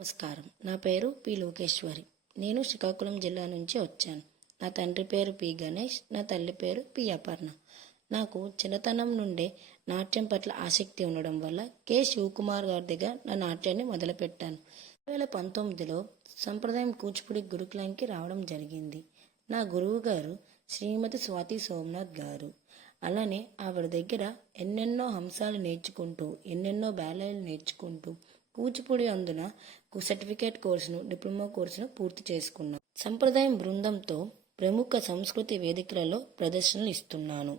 నమస్కారం. నా పేరు పి. లోకేశ్వరి. నేను శ్రీకాకుళం జిల్లా నుంచి వచ్చాను. నా తండ్రి పేరు పి. గణేష్, నా తల్లి పేరు పి. అపర్ణ. నాకు చిన్నతనం నుండే నాట్యం పట్ల ఆసక్తి ఉండడం వల్ల కె. శివకుమార్ గారి దగ్గర నా నాట్యాన్ని మొదలుపెట్టాను. 2019లో సంప్రదాయం కూచిపూడి గురుకులంకి రావడం జరిగింది. నా గురువు గారు శ్రీమతి స్వాతి సోమనాథ్ గారు. అలానే ఆవిడ దగ్గర ఎన్నెన్నో అంశాలు నేర్చుకుంటూ, ఎన్నెన్నో బ్యాలెలు నేర్చుకుంటూ కూచిపూడి అందున సర్టిఫికేట్ కోర్సును, డిప్లొమా కోర్సును పూర్తి చేసుకున్నాను. సంప్రదాయం బృందంతో ప్రముఖ సంస్కృతి వేదికలలో ప్రదర్శనలు ఇస్తున్నాను.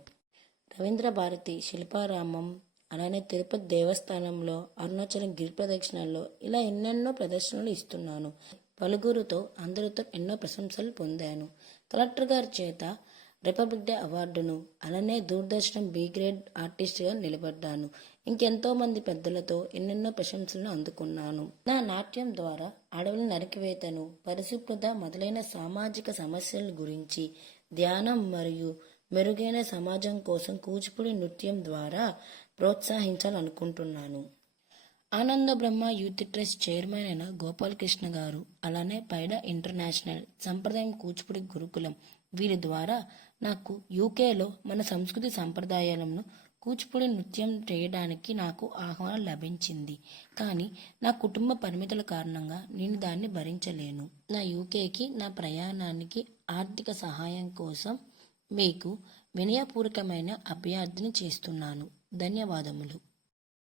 రవీంద్ర భారతి, శిల్పారామం, అలానే తిరుపతి దేవస్థానంలో, అరుణాచలం గిరి ప్రదక్షిణల్లో ఇలా ఎన్నెన్నో ప్రదర్శనలు ఇస్తున్నాను. పలువురితో, అందరితో ఎన్నో ప్రశంసలు పొందాను. కలెక్టర్ గారి చేత రిపబ్లిక్ డే అవార్డును, అలానే దూరదర్శనం బి గ్రేడ్ ఆర్టిస్ట్గా నిలబడ్డాను. ఇంకెంతో మంది పెద్దలతో ఎన్నెన్నో ప్రశంసలను అందుకున్నాను. నా నాట్యం ద్వారా అడవుల నరికివేతను, పరిశుభ్రత మొదలైన సామాజిక సమస్యల గురించి, ధ్యానం మరియు మెరుగైన సమాజం కోసం కూచిపూడి నృత్యం ద్వారా ప్రోత్సహించాలనుకుంటున్నాను. ఆనంద బ్రహ్మ యూత్ ట్రస్ట్ చైర్మన్ అయిన గోపాలకృష్ణ గారు, అలానే పైడా ఇంటర్నేషనల్, సంప్రదాయం కూచిపూడి గురుకులం, వీరి ద్వారా నాకు యూకేలో మన సంస్కృతి సంప్రదాయాలను కూచిపూడి నృత్యం చేయడానికి నాకు ఆహ్వానం లభించింది. కానీ నా కుటుంబ పరిమితుల కారణంగా నేను దాన్ని భరించలేను. నా యూకేకి నా ప్రయాణానికి ఆర్థిక సహాయం కోసం మీకు వినయపూర్వకమైన అభ్యర్థన చేస్తున్నాను. ధన్యవాదములు.